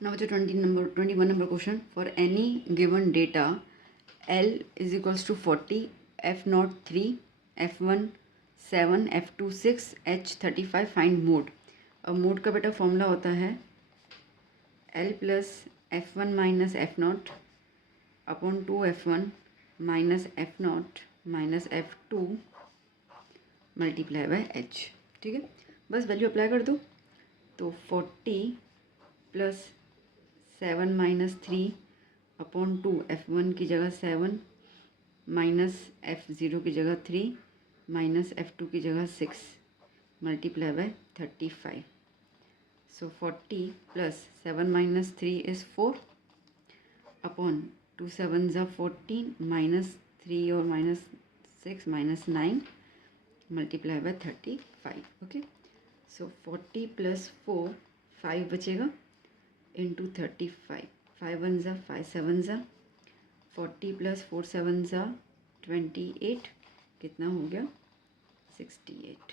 Now to 21 number question. For any given data, L is equals to 40, F0 3, F1 7, F2 6, H 35, find mode. अब mode का बेटा formula होता है L plus F1 minus F0 upon 2F1 minus F0 minus F2 multiply by H। ठीक है, बस value apply कर दो। तो 40 प्लस 7 माइनस 3 अपॉन 2, F1 की जगह 7 माइनस F0 की जगह 3 माइनस F2 की जगह 6 multiply by 35। So 40 plus 7 minus 3 is 4 upon 2 7 ज़ा 14 माइनस 3 और minus 6 minus 9 multiply by 35। Okay, so 40 plus 4 5 बचेगा इंटू 35। 5 1 ज़ा 5 7 ज़ा 40 प्लस 4 7 ज़ा 28, कितना हो गया 68।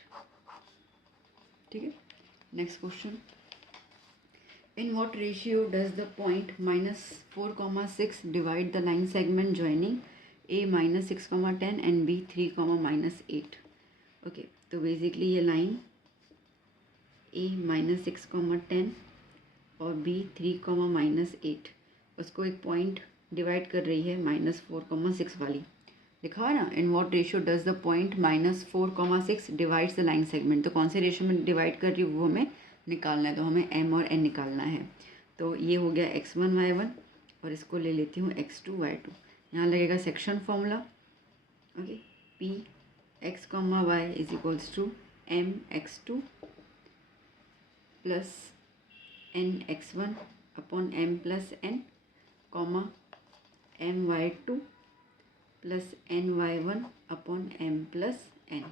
ठीक है, next question. In what ratio does the point -4,6 divide the line segment joining A -6,10 and B 3,-8। Okay, तो बेसिकली ये लाइन A -6,10 और B 3,-8 उसको एक पॉइंट डिवाइड कर रही है -4,6 वाली। लिखा है ना, in what ratio does the point -4,6 divides the line segment. तो कौन से रेशियो में डिवाइड कर रही है वो हमें निकालना है, तो हमें M और N निकालना है। तो ये हो गया x1 y1 और इसको ले लेती हूँ x2 y2। यहाँ लगेगा section formula. Okay, P x, y is equals to M x2 plus N x1 upon M plus N comma M y2 plus N y1 upon M plus N।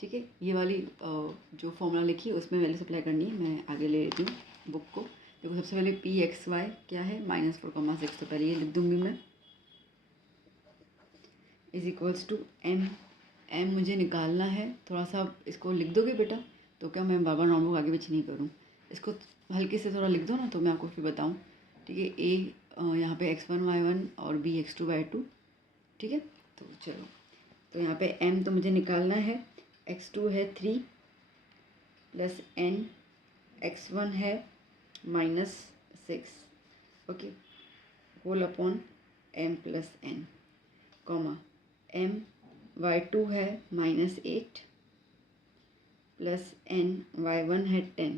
ठीक है, ये वाली जो फॉर्मूला लिखी है उसमें वैल्यू सप्लाई करनी है। मैं आगे ले लेती हूँ बुक को। देखो सबसे पहले पी एक्स वाई क्या है -4,6, तो पहले ये लिख दूँगी मैं is equals to M. M मुझे निकालना है, थोड़ा सा इसको लिख दोगे बेटा तो क्या मैं बार बार नॉटबुक आगे पीछे नहीं करूँ, इसको हल्के से थोड़ा लिख दो ना तो मैं आपको फिर बताऊँ। ठीक है, ए यहाँ पे x1 y1 और b x2 y2। ठीक है, तो चलो, तो यहाँ पे m तो मुझे निकालना है, x2 है 3 प्लस n, x1 है -6, okay, whole upon m plus n comma m y2 है -8 प्लस n y1 है 10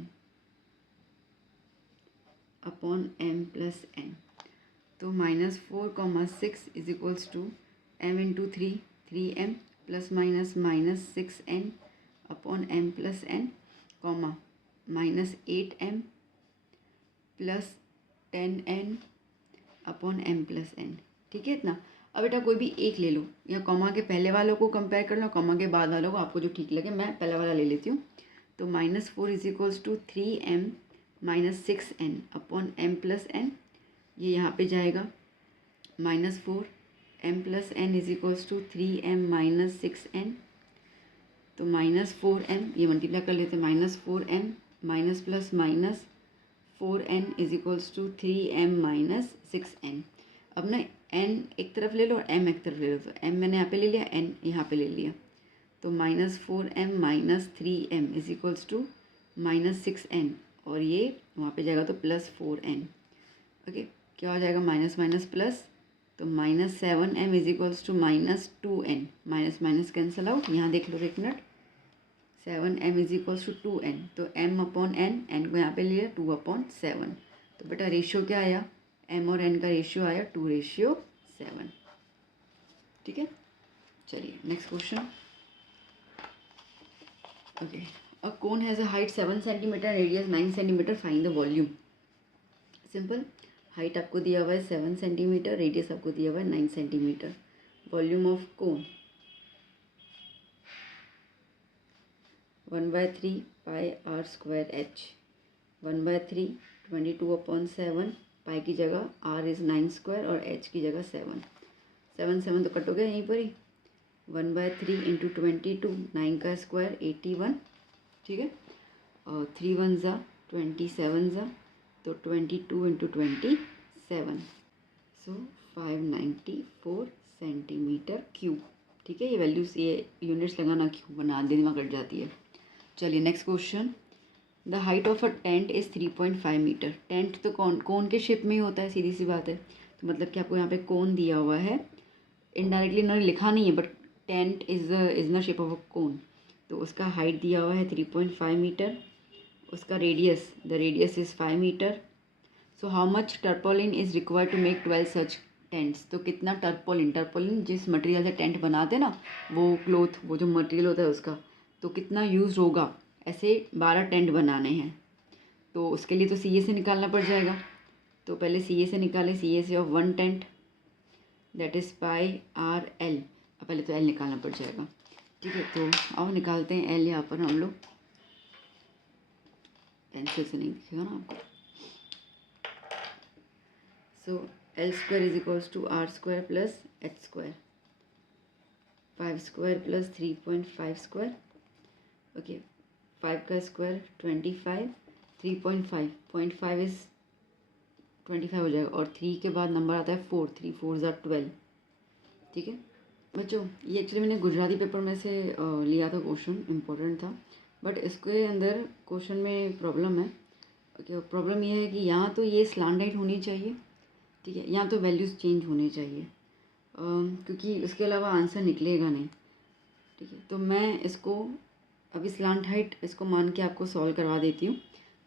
अपॉन m प्लस n। तो -4,6 is equals to m into 3m plus -6n upon m plus n comma -8m plus 10n upon m plus n। ठीक है इतना। अब बेटा कोई भी एक ले लो, या कॉमा के पहले वालों को कंपेयर कर लो, कॉमा के बाद वालों को, आपको जो ठीक लगे। मैं पहला वाला ले लेती हूँ। तो -4 is equals to 3m -6n upon m plus n। ये यहाँ पे जाएगा -4 m plus n is equals to 3m -6n। तो -4m ये मल्टीप्लाई कर लेते हैं, -4m minus plus -4n is equals to 3m -6n। अब ना n एक तरफ ले लो और m एक तरफ ले लो, तो m मैंने यहाँ पे ले लिया, n यहाँ पे ले लिया। तो -4m -3m is equals to -6n और ये वहाँ पे जाएगा तो +4n। ओके, क्या हो जाएगा माइनस माइनस प्लस, तो -7m is equals to -2n। Minus minus cancel out, यहाँ देख लो एक minute. 7m is equals to 2n, तो m अपॉन n को यहाँ पे लिया 2/7। तो बेटा रेशियो क्या आया, m और n का रेशियो आया 2:7। ठीक है, चलिए next question. Okay, a cone has a height 7 centimetre, radius 9 centimetre, find the volume. Simple, height आपको दिया हुआ है 7 सेंटीमीटर, रेडियस आपको दिया हुआ है 9 centimetre. Volume of cone 1/3 pi R square H. 1/3 22/7, pi की जगह आर इज़ 9 स्क्वायर और एच की जगह 7। 7 7 तो कट हो गया यहीं पर ही। 1/3 इंटू 22, 9 का स्क्वायर 81। ठीक है, और 3 1 ज़ा 27 ज़ा तो 22 इंटू 27, सो 594 सेंटीमीटर क्यूब। ठीक है, ये वैल्यूज़, ये यूनिट्स लगाना क्यूब बना देने में कट जाती है। चलिए next question. The height of a tent is 3.5 metre. Tent तो कोन के शेप में ही होता है, सीधी सी बात है। तो मतलब कि आपको यहाँ पे कोन दिया हुआ है, इनडायरेक्टली इन्होंने लिखा नहीं है, but tent is in the shape of a cone. तो उसका हाइट दिया हुआ है 3.5 मीटर। उसका radius, the radius is 5 metre. So how much tarpaulin is required to make 12 such tents. तो कितना टर्पोलिन जिस मटेरियल से टेंट बनाते हैं ना, वो क्लोथ, वो जो मटेरियल होता है उसका, तो कितना यूज़ होगा, ऐसे 12 टेंट बनाने हैं। तो उसके लिए तो सी ए से निकालना पड़ जाएगा। तो पहले सी ए से निकालें, सी ए से of 1 tent that is pi R L. पहले तो एल निकालना पड़ जाएगा। ठीक है, तो अब निकालते हैं एल। यहाँ पर हम लोग पेंसिल से नहीं दिखेगा ना आपको। So L square is equals to R square plus H square, 5 square plus 3.5 square. Okay, 5 का स्क्वायर 25, 3.5, 0.5 इज 25 हो जाएगा, और 3 के बाद नंबर आता है 4, 3 4 ज़ा 12। ठीक है बच्चों, ये एक्चुअली मैंने गुजराती पेपर में से लिया था, क्वेश्चन इम्पोर्टेंट था, बट इसके अंदर क्वेश्चन में प्रॉब्लम है। ओके, प्रॉब्लम ये है कि यहाँ तो ये स्लांट हाइट होनी चाहिए, ठीक है, यहाँ तो वैल्यूज़ चेंज होने चाहिए, क्योंकि उसके अलावा आंसर निकलेगा नहीं। ठीक है, तो मैं इसको अभी स्लांट हाइट इसको मान के आपको सॉल्व करवा देती हूँ।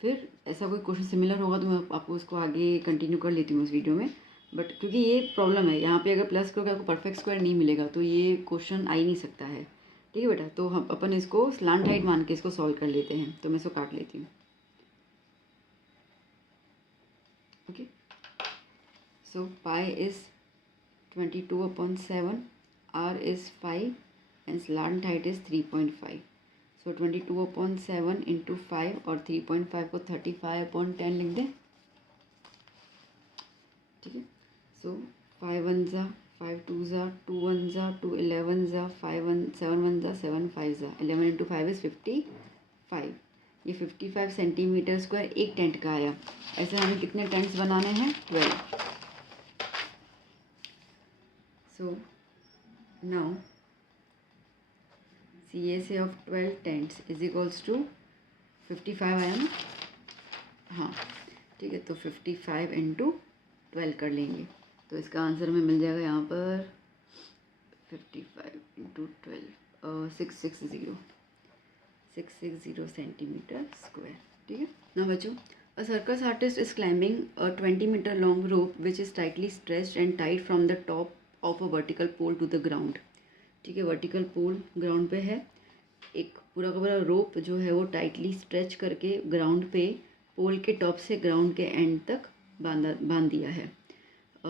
फिर ऐसा कोई क्वेश्चन सिमिलर होगा तो मैं आपको उसको आगे कंटिन्यू कर लेती हूँ उस वीडियो में। बट क्योंकि ये प्रॉब्लम है, यहाँ पे अगर प्लस करोगे आपको परफेक्ट स्क्वायर नहीं मिलेगा, तो ये क्वेश्चन आ ही नहीं सकता है। ठीक है बेटा, तो हम अपन इसको स्लांट हाइट मान के इसको सॉल्व कर लेते हैं। तो मैं इसको काट लेती हूँ। Okay, so pi is 22/7, R is 5 and slant height is 3.5। So 22/7 into 5 और 3.5 को 35/10 लिख दें। ठीक है, सो 5 1 ज़ा 5 2 ज़ा 2 1 ज़ा 2 11 ज़ा 5 1 7 1 ज़ा 7 5 ज़ा 11 इंटू 5 इज़ 55। ये 55 सेंटीमीटर स्क्वायर एक टेंट का आया। ऐसे हमें कितने टेंट्स बनाने हैं? 12। So now CSA of 12 tents is equals to 55 आया ना? हाँ ठीक है, तो 55 इंटू 12 कर लेंगे, तो इसका आंसर हमें मिल जाएगा यहाँ पर 55 इंटू 12, 660 सेंटीमीटर स्क्वायर। ठीक है ना बच्चों, a circus artist is climbing a 20 metre long rope which is tightly stretched and tied from the top of a vertical pole to the ground. ठीक है, वर्टिकल पोल ग्राउंड पे है, एक पूरा का पूरा रोप जो है वो टाइटली स्ट्रेच करके ग्राउंड पे पोल के टॉप से ग्राउंड के एंड तक बांध दिया है। A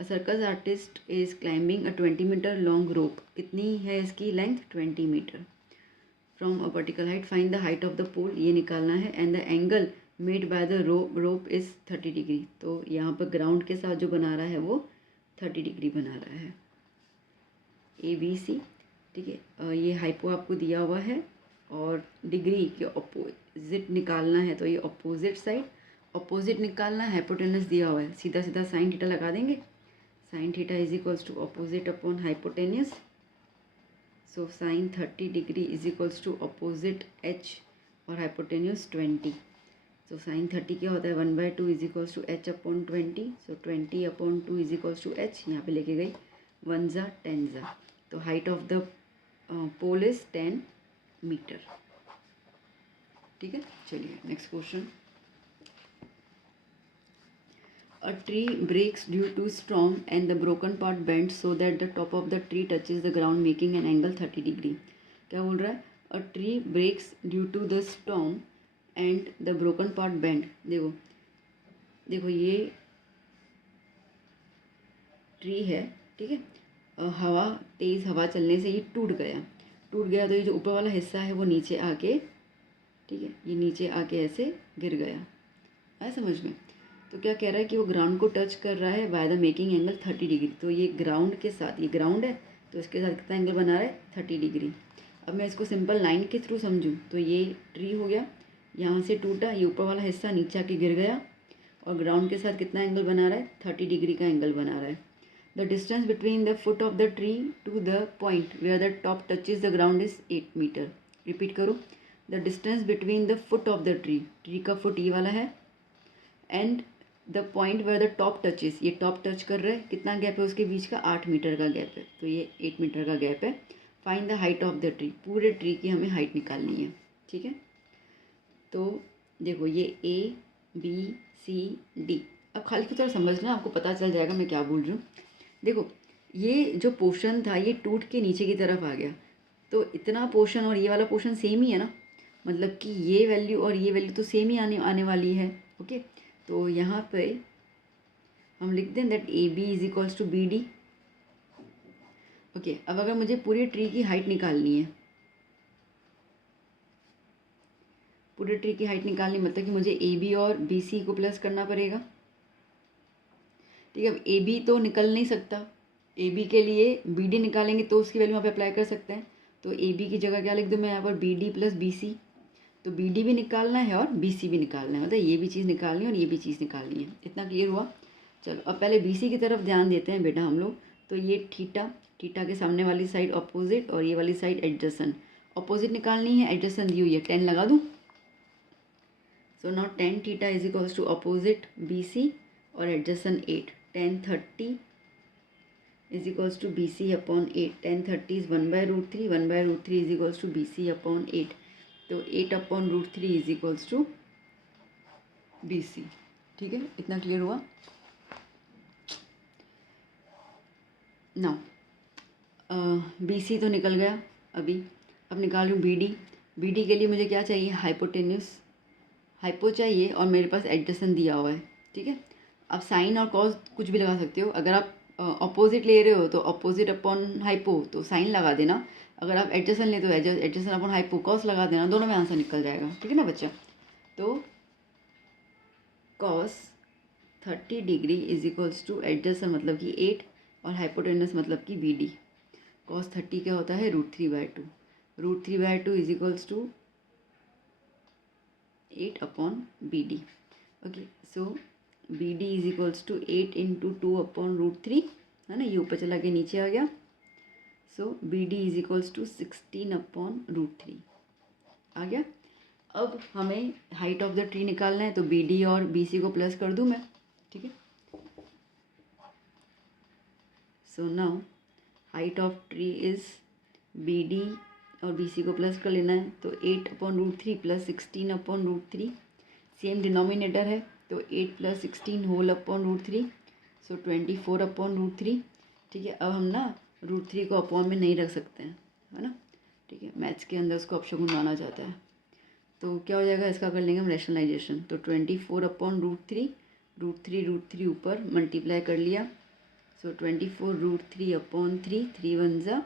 circus artist is climbing a 20 metre long rope. कितनी है इसकी length? 20 metre. From a vertical height find the height of the pole, ये निकालना है, and the angle made by the rope is 30 degree. तो यहाँ पर ग्राउंड के साथ जो बना रहा है वो 30 डिग्री बना रहा है। ABC। ठीक है, ये हाइपो आपको दिया हुआ है, और डिग्री के अपोजिट निकालना है, तो ये अपोजिट साइड अपोजिट निकालना है। हाइपोटेनस दिया हुआ है, सीधा सीधा साइन थीटा लगा देंगे। Sine theta is equals to opposite upon hypotenuse. So sine 30 degree is equals to opposite H और हाइपोटेन्यूस 20। सो साइन 30 क्या होता है? 1/2 is equals to H upon 20। So 20/2 is equals to H, यहाँ पे लेके गई 1 ज़ा 10 ज़ा। तो height of the pole is 10 metre. ठीक है, चलिए next question. A tree breaks due to storm and the broken part bend so that the top of the tree touches the ground making an angle 30 degree. क्या बोल रहा है? A tree breaks due to the storm and the broken part bend. देखो देखो, ये tree है, ठीक है, हवा, तेज़ हवा चलने से ये टूट गया। तो ये जो ऊपर वाला हिस्सा है वो नीचे आके, ठीक है, ये नीचे आके ऐसे गिर गया। आया समझ में? तो क्या कह रहा है कि वो ग्राउंड को टच कर रहा है by the making angle 30 degree. तो ये ग्राउंड के साथ, ये ग्राउंड है तो इसके साथ कितना एंगल बना रहा है? 30 डिग्री। अब मैं इसको सिंपल लाइन के थ्रू समझूँ तो ये ट्री हो गया, यहाँ से टूटा, ये ऊपर वाला हिस्सा नीचे आके गिर गया और ग्राउंड के साथ कितना एंगल बना रहा है, 30 डिग्री का एंगल बना रहा है। The distance between the foot of the tree to the point where the top touches the ground is 8 metre. Repeat करो, the distance between the foot of the tree, tree का foot ये वाला है, and the point where the top touches, ये top touch कर रहा है, कितना गैप है उसके बीच का, 8 मीटर का गैप है, तो ये 8 मीटर का गैप है। Find the height of the tree, पूरे ट्री की हमें हाइट निकालनी है। ठीक है, तो देखो ये ए बी सी डी, अब खाली की थोड़ा समझना, आपको पता चल जाएगा मैं क्या बोल रही हूँ। देखो ये जो पोर्शन था ये टूट के नीचे की तरफ आ गया, तो इतना पोर्शन और ये वाला पोर्शन सेम ही है ना, मतलब कि ये वैल्यू और ये वैल्यू तो सेम ही आने वाली है। ओके, तो यहाँ पे हम लिख दें that A B is equals to B D. Okay, अब अगर मुझे पूरी ट्री की हाइट निकालनी है, पूरे ट्री की हाइट निकालनी मतलब कि मुझे ए बी और बी सी को प्लस करना पड़ेगा। ठीक है, अब ए बी तो निकल नहीं सकता, ए बी के लिए बी डी निकालेंगे तो उसकी वैल्यू यहाँ पे अप्लाई कर सकते हैं, तो ए बी की जगह क्या लिख दूँ मैं यहाँ पर, B D plus B C. तो बी डी भी निकालना है और बी सी भी निकालना है, मतलब ये भी चीज़ निकालनी है और ये भी चीज़ निकालनी है। इतना क्लियर हुआ। चलो अब पहले बी सी की तरफ ध्यान देते हैं बेटा हम लोग। तो ये थीटा, थीटा के सामने वाली साइड अपोजिट और ये वाली साइड एडजसेंट। अपोजिट निकालनी है, एडजसेंट दी हुई है, 10 लगा दूँ। So now tan theta is equals to opposite B C और adjacent 8, tan 30 is equals to B C upon 8। tan 30 is 1/√3, 1/√3 is equals to B C upon 8, तो 8 upon √3 is equals to B C. ठीक है, इतना clear हुआ। Now B C तो निकल गया अभी, अब निकाल रही हूँ बी डी। बी डी के लिए मुझे क्या चाहिए, हाइपोटेन्यूस, हाइपो चाहिए और मेरे पास एडजसेंट दिया हुआ है। ठीक है, आप साइन और कॉस कुछ भी लगा सकते हो, अगर आप अपोजिट ले रहे हो तो अपोजिट अपॉन हाइपो तो साइन लगा देना, अगर आप एडजसेंट लेते हो एडजसेंट अपॉन हाइपो कॉस लगा देना, दोनों में आंसर निकल जाएगा। ठीक है ना बच्चा, तो cos 30 degree is equals to adjacent मतलब कि 8 और हाइपोटेनस मतलब कि बी डी। कॉस 30 क्या होता है, √3/2, √3/2 is equals to 8 upon B D. Okay, so B D is equals to 8 into 2 upon √3, है ना, ये ऊपर चला के नीचे आ गया। So B D is equals to 16 upon √3 आ गया। अब हमें हाइट ऑफ द ट्री निकालना है, तो बी डी और बी सी को प्लस कर दूँ मैं। ठीक है, so now height of tree is B D और बी सी को प्लस कर लेना है, तो 8 upon √3 plus 16 upon √3, same denominator है, तो 8 plus 16 whole upon √3, so 24 upon √3। ठीक है, अब हम ना √3 को अपॉन में नहीं रख सकते हैं, है ना। ठीक है, मैथ्स के अंदर उसको अपशगुन माना जाता है, तो क्या हो जाएगा, इसका कर लेंगे हम रैशनलाइजेशन। तो 24 अपॉन √3, √3 ऊपर मल्टीप्लाई कर लिया, सो 24 √3 अपॉन 3, 3 1 ज़ा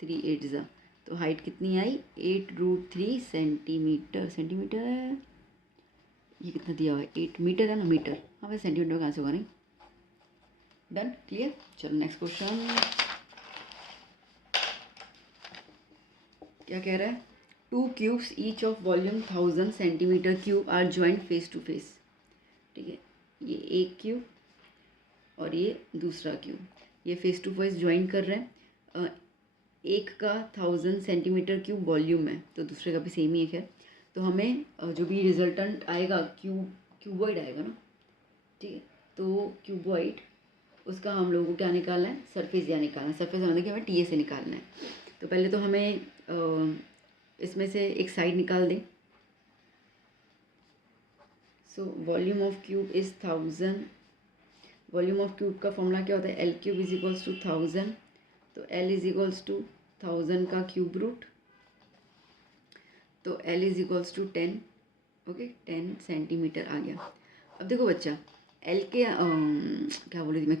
3 8 ज़ा, तो हाइट कितनी आई, 8√3 सेंटीमीटर। सेंटीमीटर है, ये कितना दिया हुआ है, 8 मीटर है ना, मीटर, हाँ भाई सेंटीमीटर कहाँ से होगा, नहीं। Done, clear. चलो नेक्स्ट क्वेश्चन क्या कह रहा है, 2 cubes each of volume 1000 centimetre cube are joint face to face. ठीक है, ये एक क्यूब और ये दूसरा क्यूब, ये फेस टू फेस ज्वाइन कर रहे हैं। एक का 1000 सेंटीमीटर क्यूब वॉल्यूम है, तो दूसरे का भी सेम ही है। तो हमें जो भी रिजल्टेंट आएगा क्यूबॉइड आएगा ना। ठीक है, तो क्यूबॉइड उसका हम लोगों को क्या निकालना है, सरफेस एरिया निकालना है। सरफेस मतलब कि हमें टी ए से निकालना है। तो पहले तो हमें इसमें से एक साइड निकाल दें। So volume of cube is 1000। Volume of cube का फॉर्मूला क्या होता है, L cube is equals to 1000, तो एल इज इक्वल्स टू 1000 का क्यूब रूट, तो L is equals to 10। Okay, 10 centimetre आ गया। अब देखो बच्चा, एल के क्या बोल रही थी मैं,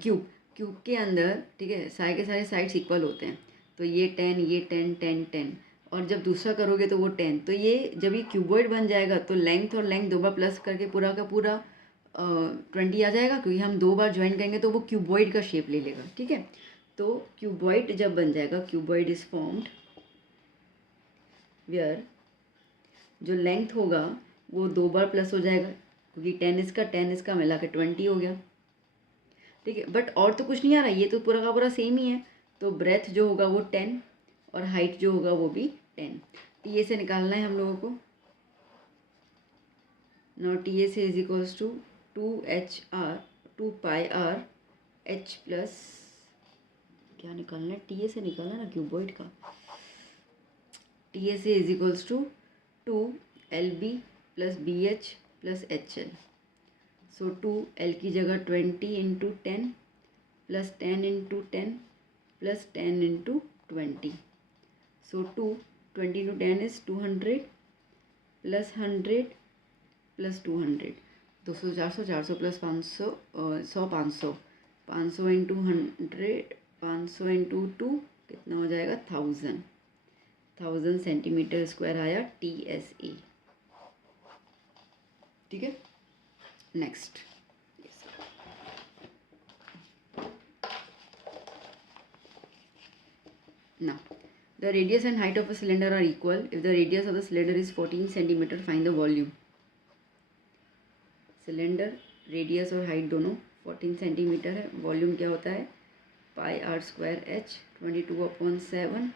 क्यूब के अंदर, ठीक है, सारे के सारे साइड्स इक्वल होते हैं, तो ये 10 ये 10 10 10, और जब दूसरा करोगे तो वो 10, तो ये जब ये क्यूबॉइड बन जाएगा तो लेंथ और लेंथ 2 बार प्लस करके पूरा का पूरा 20 आ जाएगा, क्योंकि हम 2 बार ज्वाइन करेंगे तो वो क्यूबॉइड का शेप ले लेगा। ठीक है, तो क्यूबॉइड जब बन जाएगा, क्यूबॉइड इज फॉर्म्ड वेयर जो लेंथ होगा वो 2 बार प्लस हो जाएगा, क्योंकि 10 इसका मिला के 20 हो गया। ठीक है, बट और तो कुछ नहीं आ रहा, ये तो पूरा का पूरा सेम ही है। तो ब्रेथ जो होगा वो 10 और हाइट जो होगा वो भी 10। टी ए से निकालना है हम लोगों को। नाउ टी ए से is equals to 2HR 2πr h plus क्या निकालना है, टी ए से निकालना ना क्यूबॉइड का। टी ए से is equals to 2LB plus BH plus HL। So 2L की जगह 20 into 10 plus 10 into 10 plus 10 into 20। So 20 into 10 is 200 plus 100 plus 200, 200 400 400 plus 500 100 500 500 into 100 500 into 2 कितना हो जाएगा 1000 सेंटीमीटर स्क्वायर आया TSA। ठीक है, next. Now, the radius and height of a cylinder are equal. If the radius of the cylinder is 14 centimeter, find the volume. Cylinder radius और height दोनों 14 centimetre है। Volume क्या होता है πr square h 22/7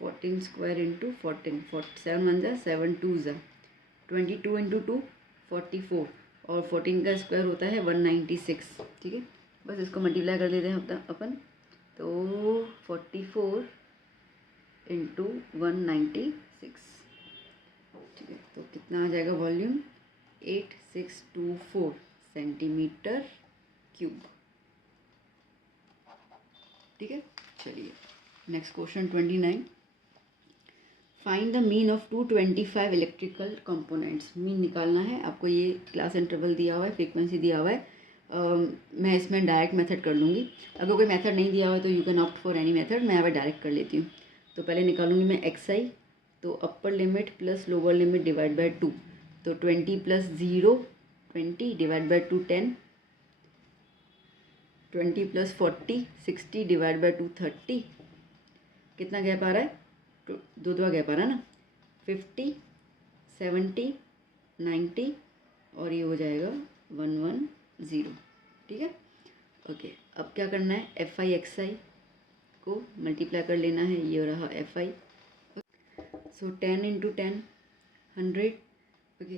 14 square into 14 7 1 जा 7 2 जा 22 into 2 44 और 14 का स्क्वायर होता है 196। ठीक है, बस इसको मल्टीप्लाई कर देते हैं अपन। तो 44 इंटू 196। ठीक है, तो कितना आ जाएगा वॉल्यूम 8624 सेंटीमीटर क्यूब। ठीक है, चलिए next question 29। Find the mean of 225 electrical components. Mean निकालना है आपको। ये क्लास इंटरवल दिया हुआ है, फ्रीक्वेंसी दिया हुआ है। मैं इसमें डायरेक्ट मेथड कर लूँगी। अगर कोई मेथड नहीं दिया हुआ है तो you can opt for any method. मैं अब डायरेक्ट कर लेती हूँ। तो पहले निकालूंगी मैं XI, तो upper limit plus lower limit divide by 2, तो 20 plus 0 20 divide by 2 10, 20 plus 40 60 divide by 2 30। कितना गैप आ रहा है, दो गैप आ रहा है ना, 50 70 90 और ये हो जाएगा 110। ठीक है, ओके। अब क्या करना है, FI XI को मल्टीप्लाई कर लेना है। ये रहा FI। So 10 into 10 100। Okay,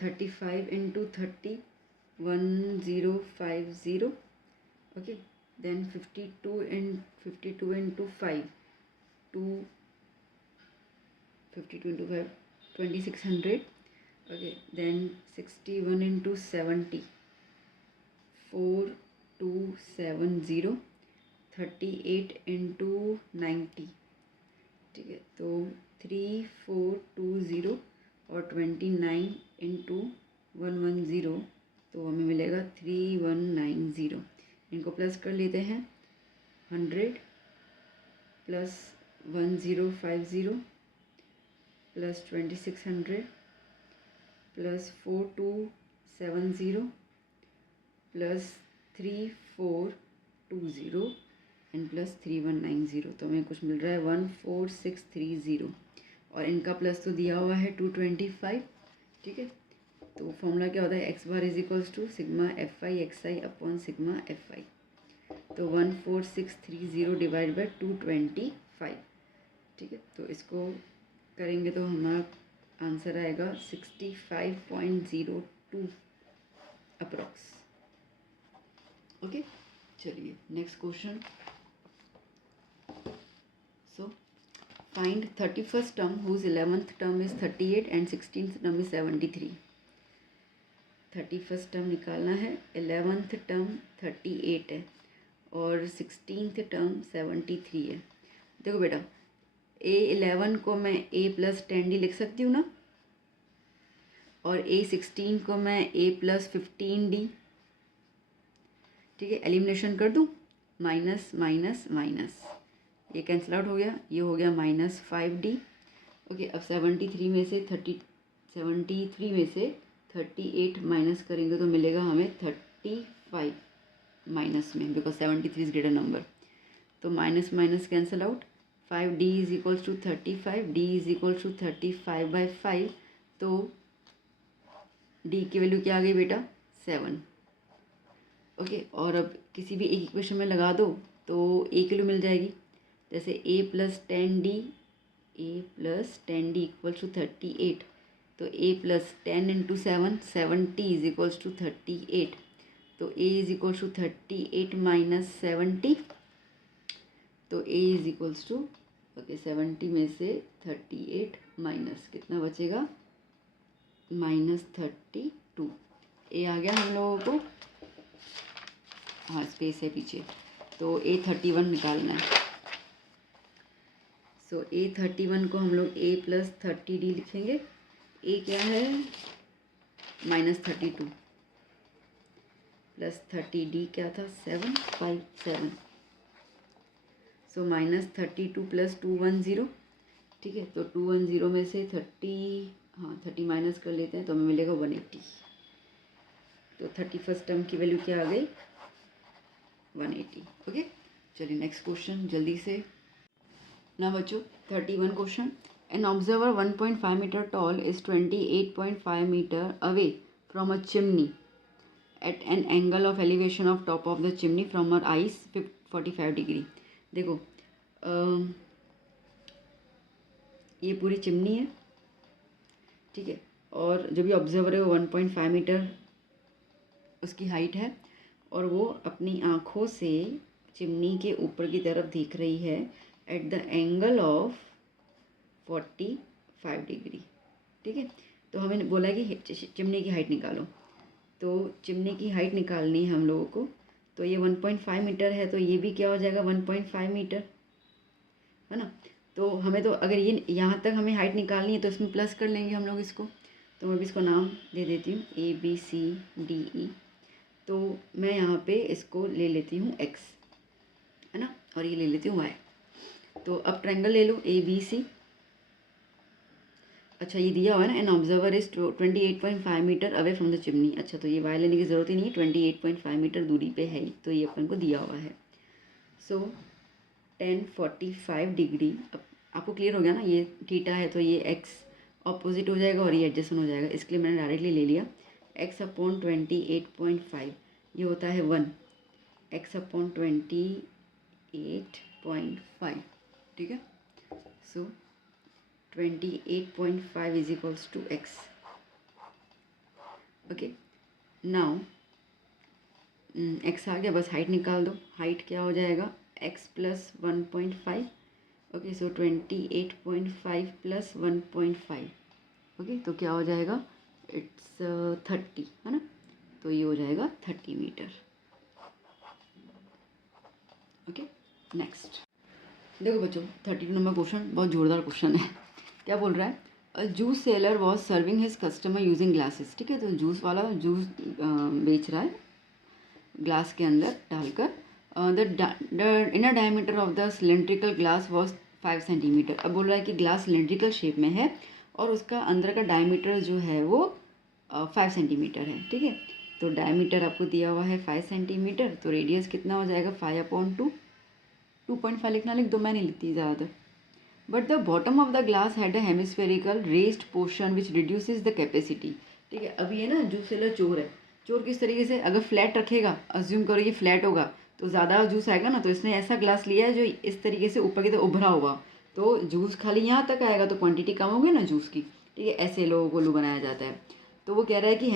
35 into 30 1050। Okay, then 52 into 5 2 52 into 5 2600। Okay, then 61 into 70 4270। 38 into 90। ठीक है, तो 3420 और 29 इंटू 110, तो हमें मिलेगा 3190। इनको प्लस कर लेते हैं। 100 plus 1050 plus 2600 plus 4270 plus 3420 and plus 3190, तो हमें कुछ मिल रहा है 14630। और इनका प्लस तो दिया हुआ है 225। ठीक है, तो फॉर्मूला क्या होता है, x bar is equals to sigma FI XI upon sigma FI। तो 14630 डिवाइड बाय 225। ठीक है, तो इसको करेंगे तो हमारा आंसर आएगा 65.02 अप्रॉक्स। ओके, चलिए next question. So find 31st term whose 11th term is 38 and 16th term is 73। 31st term निकालना है। 11th टर्म 38 है और 16th टर्म 73 है। देखो बेटा, A11 को मैं A प्लस 10D लिख सकती हूँ ना, और A16 को मैं A प्लस 15D। ठीक है, एलिमिनेशन कर दूँ, माइनस माइनस माइनस, ये कैंसिल आउट हो गया, ये हो गया -5D। ओके, अब 73 में से 38 माइनस करेंगे तो मिलेगा हमें 35 माइनस में, बिकॉज 73 इज ग्रेटर नंबर। तो minus minus cancel out, 5D is equals to 35, D is equals to 35/5। तो डी की वैल्यू क्या आ गई बेटा 7। ओके, और अब किसी भी एक इक्वेशन में लगा दो तो ए की वैल्यू मिल जाएगी। जैसे ए प्लस 10d इक्वल्स टू 38, तो A plus 10 into 7 70 is equals to 38, तो A is equals to 38 minus 70, तो A is equals to okay 70 में से 38 माइनस कितना बचेगा -32। ए आ गया हम लोगों को, हाँ स्पेस है पीछे, तो ए 31 निकालना है। सो ए 31 को हम लोग ए प्लस 30d लिखेंगे। ए क्या है -32 प्लस 30d क्या था 757, सो -32 प्लस 210, ठीक है। तो 210 में से 30 माइनस कर लेते हैं तो हमें मिलेगा 180। तो 31st टर्म की वैल्यू क्या आ गई 180। ओके, चलिए नेक्स्ट क्वेश्चन जल्दी से ना बच्चों। 31 question, an observer 1.5 metre tall is 28.5 metre away from a chimney at an angle of elevation of top of the chimney from her eyes 45 degree. देखो ये पूरी चिमनी है, ठीक है, और जो भी ऑब्जर्वर है वो 1.5 मीटर उसकी हाइट है, और वो अपनी आँखों से चिमनी के ऊपर की तरफ देख रही है at the angle of 45 degree, ठीक है। तो हमें बोला है कि चिमनी की हाइट निकालो, तो चिमनी की हाइट निकालनी है हम लोगों को। तो ये 1.5 मीटर है, तो ये भी क्या हो जाएगा 1.5 मीटर, है ना। तो हमें तो अगर ये यहाँ तक हमें हाइट निकालनी है तो इसमें प्लस कर लेंगे हम लोग इसको। तो मैं भी इसको नाम दे देती हूँ ABCDE। तो मैं यहाँ पे इसको ले लेती हूँ x, है ना, और ये ले लेती हूँ y। तो अब ट्रायंगल ले लो ABC। अच्छा ये दिया हुआ है ना, an observer is 28.5 metre away from the chimney. अच्छा तो ये y लेने की ज़रूरत ही नहीं है, 28.5 मीटर दूरी पे है, तो ये अपन को दिया हुआ है। सो 1045 डिग्री। अब आपको क्लियर हो गया ना, ये थीटा है तो ये x ऑपोजिट हो जाएगा और ये एडजस्टेंट हो जाएगा, इसके लिए मैंने डायरेक्टली ले लिया x अपॉन 28.5, ये होता है 1, x अपॉन 28.5, ठीक है। So 28.5 is equals to x। Okay, now x आ गया, बस हाइट निकाल दो। हाइट क्या हो जाएगा x प्लस 1.5। ओके, सो 28.5 प्लस 1.5, ओके, तो क्या हो जाएगा इट्स 30, है ना। तो ये हो जाएगा 30 मीटर। ओके, नेक्स्ट देखो बच्चों 32 नंबर क्वेश्चन बहुत ज़ोरदार क्वेश्चन है। क्या बोल रहा है, a juice seller was serving his customer using glasses, ठीक है। तो जूस वाला जूस बेच रहा है ग्लास के अंदर डालकर। The inner diameter of the cylindrical glass was 5 centimetre. अब बोल रहा है कि ग्लास सिलेंड्रिकल शेप में है और उसका अंदर का डायमीटर जो है वो 5 सेंटीमीटर है, ठीक है। तो डायमीटर आपको दिया हुआ है 5 सेंटीमीटर, तो रेडियस कितना हो जाएगा 5/2। 2.5 लिखना लिख दो, मैं नहीं लिखती ज़्यादातर। But the bottom of the glass had a hemispherical raised portion which reduces the capacity, ठीक है। अब ये ना जूस सेलर चोर है। चोर किस तरीके से, अगर फ्लैट रखेगा, अज्यूम करो ये फ्लैट होगा तो ज़्यादा जूस आएगा ना, तो इसने ऐसा ग्लास लिया है जो इस तरीके से ऊपर की तरफ उभरा हुआ, तो जूस खाली यहाँ तक आएगा तो क्वांटिटी कम होगी ना जूस की, ठीक है। ऐसे लोगों को बनाया जाता है। तो वो कह रहा है कि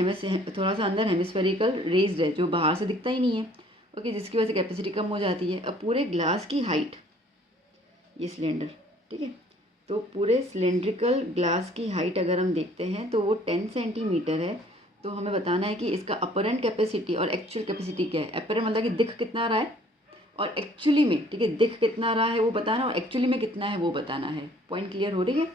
थोड़ा सा अंदर हेमिस्फेरिकल रेस्ड है जो बाहर से दिखता ही नहीं है, ओके, जिसकी वजह से कैपेसिटी कम हो जाती है। अब पूरे ग्लास की हाइट, ये सिलेंडर, ठीक है, तो पूरे सिलेंड्रिकल ग्लास की हाइट अगर हम देखते हैं तो वो 10 सेंटीमीटर है। तो हमें बताना है कि इसका अपरेंट कैपेसिटी और एक्चुअल कैपेसिटी क्या है। अपरेंट मतलब कि दिख कितना रहा है, और एक्चुअली में, ठीक है, दिख कितना रहा है वो बताना, और एक्चुअली में कितना है वो बताना है। पॉइंट क्लियर हो रही है।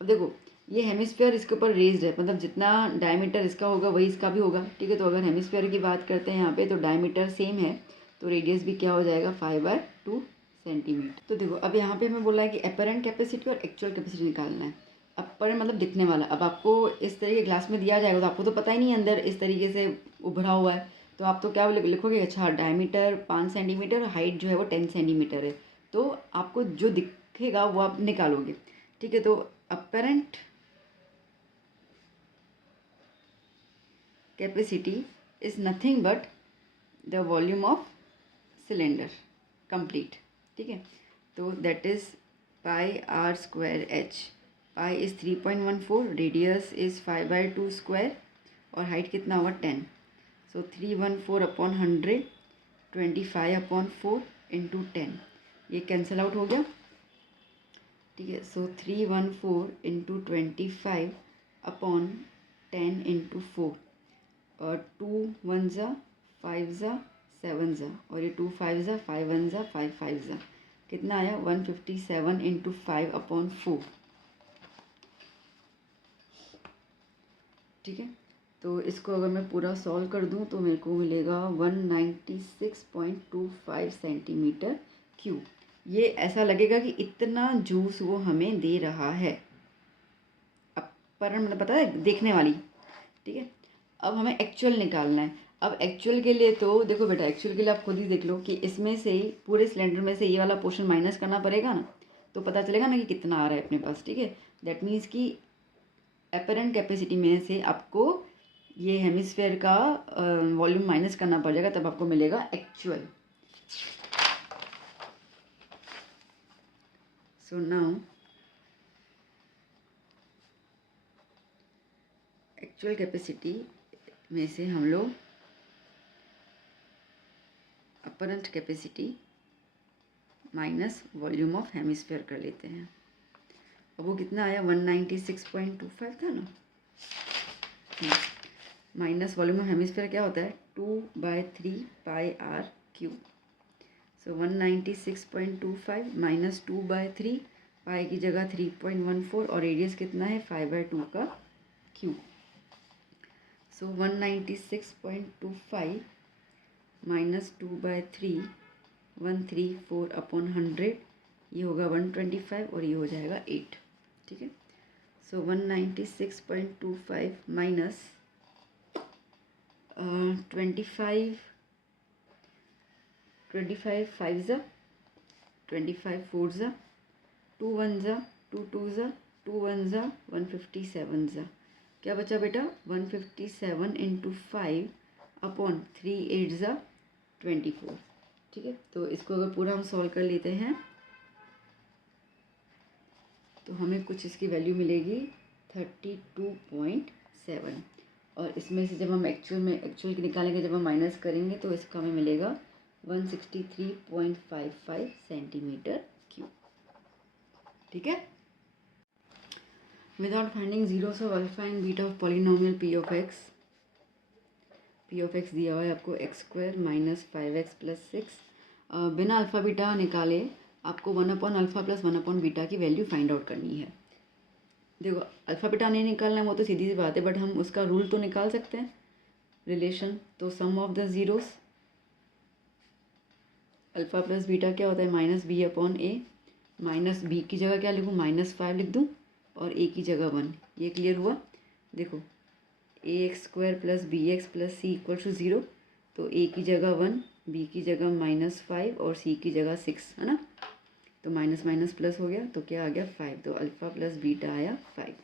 अब देखो ये हेमिस्फीयर इसके ऊपर रेज्ड है, मतलब जितना डायमीटर इसका होगा वही इसका भी होगा, ठीक है। तो अगर हेमिस्फीयर की बात करते हैं यहाँ पे तो डायमीटर सेम है, तो रेडियस भी क्या हो जाएगा 5/2 सेंटीमीटर। तो देखो अब यहाँ पे हमें बोला है कि अपरेंट कैपेसिटी और एक्चुअल कैपेसिटी निकालना है। अपरेंट मतलब दिखने वाला। अब आपको इस तरह के ग्लास में दिया जाएगा तो आपको तो पता ही नहीं अंदर इस तरीके से उभरा हुआ है, तो आप तो क्या लिखोगे, अच्छा डायमीटर 5 सेंटीमीटर और हाइट जो है वो 10 सेंटीमीटर है, तो आपको जो दिखेगा वो आप निकालोगे, ठीक है। तो apparent capacity is nothing but the volume of cylinder complete, ठीक है। तो that is pi R square H. Pi is 3.14, radius is 5/2 square और हाइट कितना हुआ 10। सो 314/100, 25/4 इंटू 10, ये कैंसिल आउट हो गया, ठीक है। सो 314 इंटू 25/10 इंटू 4, और 2 1 ज़ा 5 ज़ा 7 ज़ा, और ये 2 5 ज़ा 5 1 ज़ा 5 5 ज़ा, कितना आया 157 इंटू 5/4, ठीक है। तो इसको अगर मैं पूरा सॉल्व कर दूं तो मेरे को मिलेगा 196.25 सेंटीमीटर क्यूब। ये ऐसा लगेगा कि इतना जूस वो हमें दे रहा है, अब पर मतलब पता है देखने वाली, ठीक है। अब हमें एक्चुअल निकालना है। अब एक्चुअल के लिए तो देखो बेटा, एक्चुअल के लिए आप खुद ही देख लो कि इसमें से ही पूरे सिलेंडर में से ये वाला पोर्शन माइनस करना पड़ेगा ना, तो पता चलेगा ना कि कितना आ रहा है अपने पास, ठीक है। दैट मीन्स कि एपरेंट कैपेसिटी में से आपको ये हेमिस्फेयर का वॉल्यूम माइनस करना पड़ जाएगा, तब आपको मिलेगा actual. So now actual capacity में से हम लोग apparent capacity minus volume of hemisphere कर लेते हैं। अब वो कितना आया 196.25 था ना, माइनस वॉल्यूम ऑफ हेमिस्फेयर क्या होता है 2/3 पाई आर क्यूब। सो 196.25 माइनस 2/3, पाई की जगह 3.14 और रेडियस कितना है 5/2 का क्यूब। सो 196.25 माइनस 2/3 134/100, ये होगा 125 और ये हो जाएगा 8, ठीक है। सो 196.25 माइनस 25 5 ज़ा 25 4 ज़ा 2 1 ज़ा 2 2 ज़ा 2 1 ज़ा 157 ज़ा, क्या बचा बेटा 157 इंटू 5/3 8 ज़ा 24, ठीक है। तो इसको अगर पूरा हम सॉल्व कर लेते हैं तो हमें कुछ इसकी वैल्यू मिलेगी 32.7, और इसमें से जब हम एक्चुअल की निकालेंगे, जब हम माइनस करेंगे तो इसका हमें मिलेगा 163.55 सेंटीमीटर क्यूब, ठीक है। Without finding zeros of alpha and beta of polynomial P of x दिया हुआ है आपको x² माइनस 5x प्लस 6, बिना अल्फ़ा बीटा निकाले आपको 1/अल्फ़ा प्लस 1/बीटा की वैल्यू फाइंड आउट करनी है। देखो अल्फ़ा बीटा नहीं निकालना है वो तो सीधी सी बात है, बट हम उसका रूल तो निकाल सकते हैं, रिलेशन। तो sum of the zeros, alpha plus beta क्या होता है -b/a, माइनस बी की जगह क्या लिखूँ -5 लिख दूँ और a की जगह 1, ये क्लियर हुआ। देखो ax² plus bx plus c equal to 0, तो a की जगह 1, b की जगह -5 और c की जगह 6, है ना। तो माइनस माइनस प्लस हो गया तो क्या आ गया 5, तो अल्फ़ा प्लस बीटा आया 5।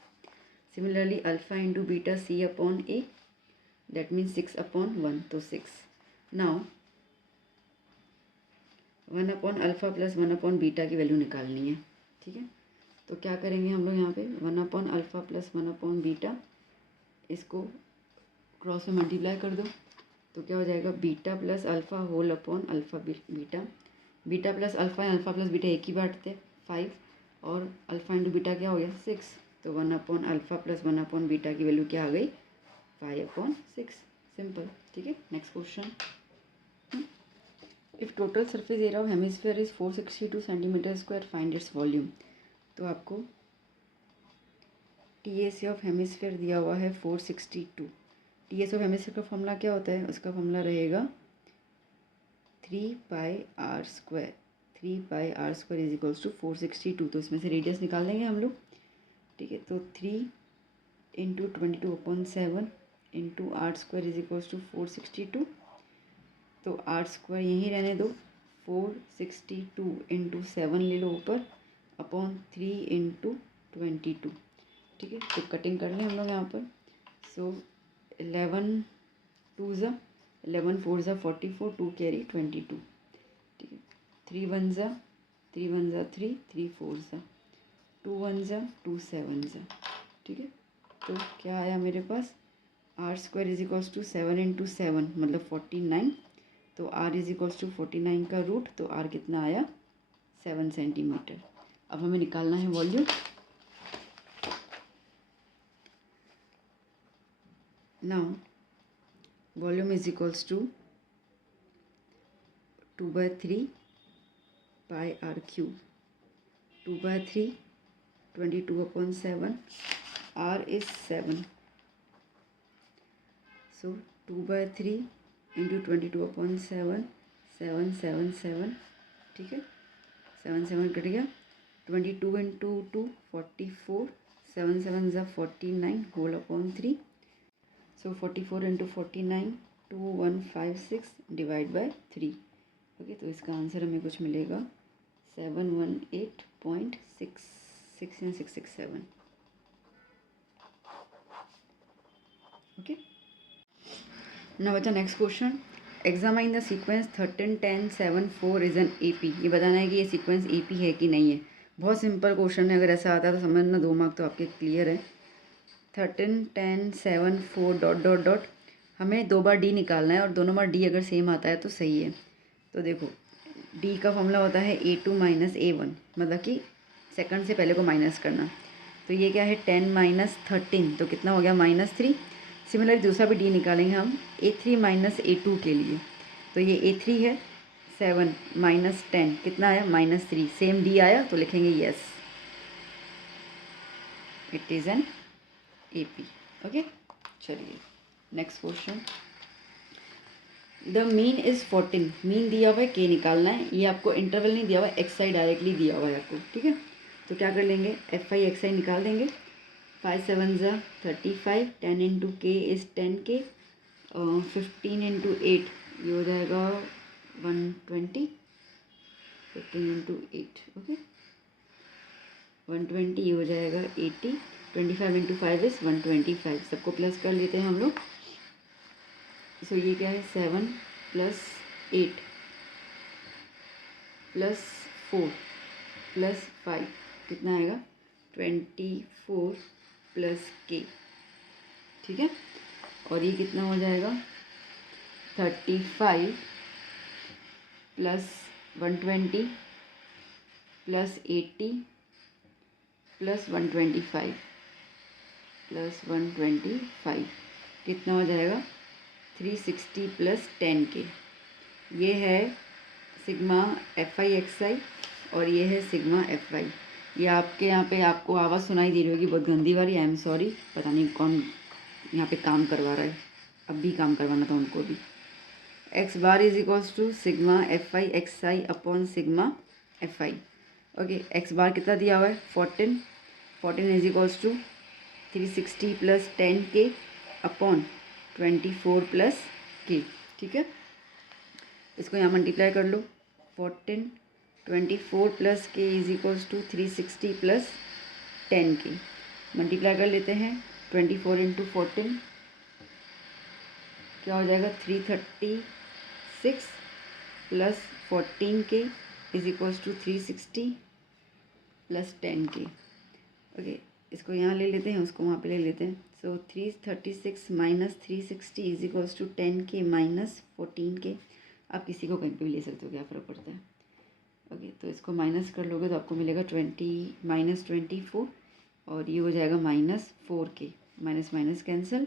Similarly alpha into beta c/a, that means 6/1, तो 6। नाउ 1/अल्फ़ा प्लस 1/बीटा की वैल्यू निकालनी है, ठीक है। तो क्या करेंगे हम लोग यहाँ पे 1/अल्फ़ा प्लस 1/बीटा, इसको क्रॉस में मल्टीप्लाई कर दो तो क्या हो जाएगा beta plus alpha whole upon alpha beta. Beta plus alpha या अल्फ़ा प्लस बीटा एक ही बांटते 5, और अल्फ़ा इंटू बीटा क्या हो गया 6, तो 1/अल्फ़ा प्लस 1/बीटा की वैल्यू क्या आ गई 5/6, सिंपल, ठीक है। Next question, if total surface area of hemisphere is 462 centimetre square, find its volume. तो आपको TAC ऑफ हेमिस्फीयर दिया हुआ है 462। TAC ऑफ हेमिस्फीयर का फॉर्मूला क्या होता है, उसका फॉर्मूला रहेगा 3πr²। 3πr² is equals to 462, तो इसमें से रेडियस निकाल देंगे हम लोग, ठीक है। तो 3 into 22/7 into r² is equals to 462, तो r² यहीं रहने दो, 462 इंटू 7 ले लो ऊपर अपॉन 3 इंटू 22, ठीक है। तो कटिंग कर लें हम लोग यहाँ पर। सो 11 2 ज़ा 11 4 ज़ा 44 2 कैरी 22, ठीक है। 3 1 ज़ा 3 3 4 ज़ा 2 1 ज़ा 2 7 ज़ा, ठीक है। तो क्या आया मेरे पास, R square is equals to 7 into 7 मतलब 49, तो आर इज इक्वल्स टू 49 का रूट, तो आर कितना आया 7 सेंटीमीटर। अब हमें निकालना है volume. Now volume is equals to 2/3 pi R cube, 2/3 22/7, R is 7, so 2/3 into 22/7 7 7 7, ठीक है। 7 7 कट गया, 22 इंटू 2 44, 7 7 ज़ा 49 whole upon 3, so 44 into 49 2156 divide by 3, okay. तो इसका आंसर हमें कुछ मिलेगा 718.667, ओके। नाउ बच्चा next question, examine the sequence 13 10 7 4 is an AP। ये बताना है कि ये सीक्वेंस AP है कि नहीं है। बहुत सिंपल क्वेश्चन है, अगर ऐसा आता है तो समझना 2 मार्क तो आपके क्लियर है। 13 10 7 4 डॉट डॉट डॉट, हमें 2 बार D निकालना है और दोनों बार D अगर सेम आता है तो सही है। तो देखो D का फॉर्मूला होता है A2 माइनस A1, मतलब कि सेकंड से पहले को माइनस करना। तो ये क्या है 10 माइनस 13, तो कितना हो गया -3। सिमिलरली दूसरा भी D निकालेंगे हम A3 माइनस A2 के लिए, तो ये A3 है 7 माइनस 10 कितना आया -3, सेम D आया तो लिखेंगे yes it is an AP, okay. चलिए next question, the mean is 14, mean दिया हुआ है K निकालना है, ये आपको इंटरवल नहीं दिया हुआ है, XI डायरेक्टली दिया हुआ है आपको, ठीक है। तो क्या कर लेंगे FI XI निकाल देंगे, 5 7 ज़ा 35, 10 into K is 10K, 15 into 8 ये हो जाएगा 120, 15 इंटू 8 ओके 120, ये हो जाएगा 80, 25 इंटू 5 इज़ 125, सबको प्लस कर लेते हैं हम लोग। सो ये क्या है 7 प्लस 8 प्लस 4 प्लस 5 कितना आएगा 24 प्लस K, ठीक है। और ये कितना हो जाएगा 35 प्लस 120 प्लस 80 प्लस 125 प्लस 125 कितना हो जाएगा 360 प्लस 10K। ये है सिग्मा FI XI और ये है सिग्मा FI। ये आपके यहाँ पे आपको आवाज़ सुनाई दे रही होगी बहुत गंदी वाली, आई एम सॉरी, पता नहीं कौन यहाँ पे काम करवा रहा है, अब भी काम करवाना था उनको भी। x bar is equals to sigma FI XI upon sigma FI, ओके। x बार कितना दिया हुआ है 14 is equals to 360 plus 10K upon 24 plus K, ठीक है। इसको यहाँ मल्टीप्लाई कर लो, 14 24 plus K is equals to 360 plus 10K, multiply कर लेते हैं 24 इंटू 14 क्या हो जाएगा 336 plus 14K is equals to 360 plus 10K, okay. इसको यहाँ ले लेते हैं, उसको वहाँ पे ले लेते हैं। So 336 minus 360 is equals to 10K minus 14K। आप किसी को कहीं पे भी ले सकते हो, क्या फ़र्क पड़ता है, ओके। तो इसको माइनस कर लोगे तो आपको मिलेगा -24 और ये हो जाएगा -4K, minus minus cancel,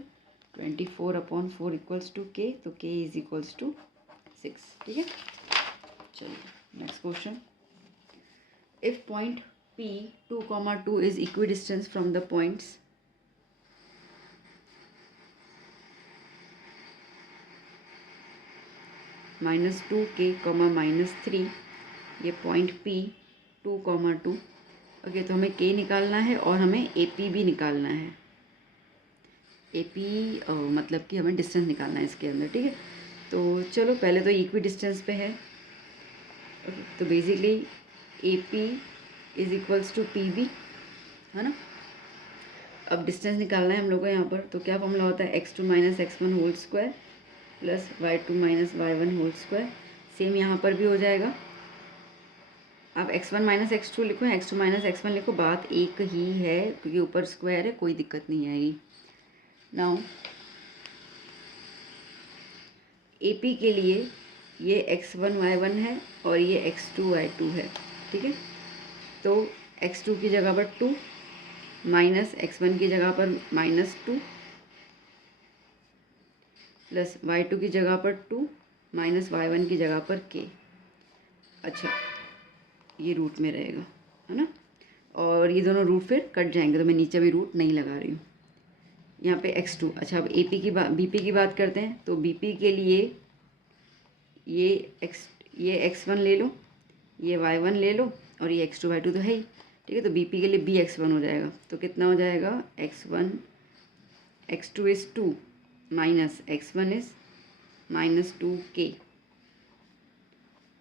24 upon 4 equals to K, तो K इज इक्वल्स टू 6, ठीक है। चलिए next question, if point P 2, 2 is equidistant from the points -2K, -3, ये पॉइंट P 2, 2, ओके। तो हमें K निकालना है और हमें AP भी निकालना है। AP मतलब कि हमें डिस्टेंस निकालना है इसके अंदर, ठीक है। तो चलो पहले तो इक्वी डिस्टेंस पे है, ओके। तो basically AP is equals to PB, है ना। अब डिस्टेंस निकालना है हम लोग को यहाँ पर, तो क्या फॉर्मूला होता है x2 minus x1 whole square plus y2 minus y1 whole square. Same यहाँ पर भी हो जाएगा। आप x1 माइनस x2 लिखो, x2 माइनस x1 लिखो, बात एक ही है क्योंकि ऊपर स्क्वायर है, कोई दिक्कत नहीं आएगी। नाउ AP के लिए ये x1 y1 है और ये x2 y2 है, ठीक है। तो x2 की जगह पर 2 माइनस x1 की जगह पर -2 प्लस y2 की जगह पर 2 माइनस y1 की जगह पर k। अच्छा, ये रूट में रहेगा, है ना। और ये दोनों रूट फिर कट जाएंगे, तो मैं नीचे भी रूट नहीं लगा रही हूँ। यहाँ पे x2। अच्छा, अब BP की बात करते हैं। तो BP के लिए ये x1 ले लो, ये y1 ले लो और ये x2 y2 तो है ही, ठीक है। तो BP के लिए भी x1 हो जाएगा। तो कितना हो जाएगा, x2 is 2 minus x1 is -2k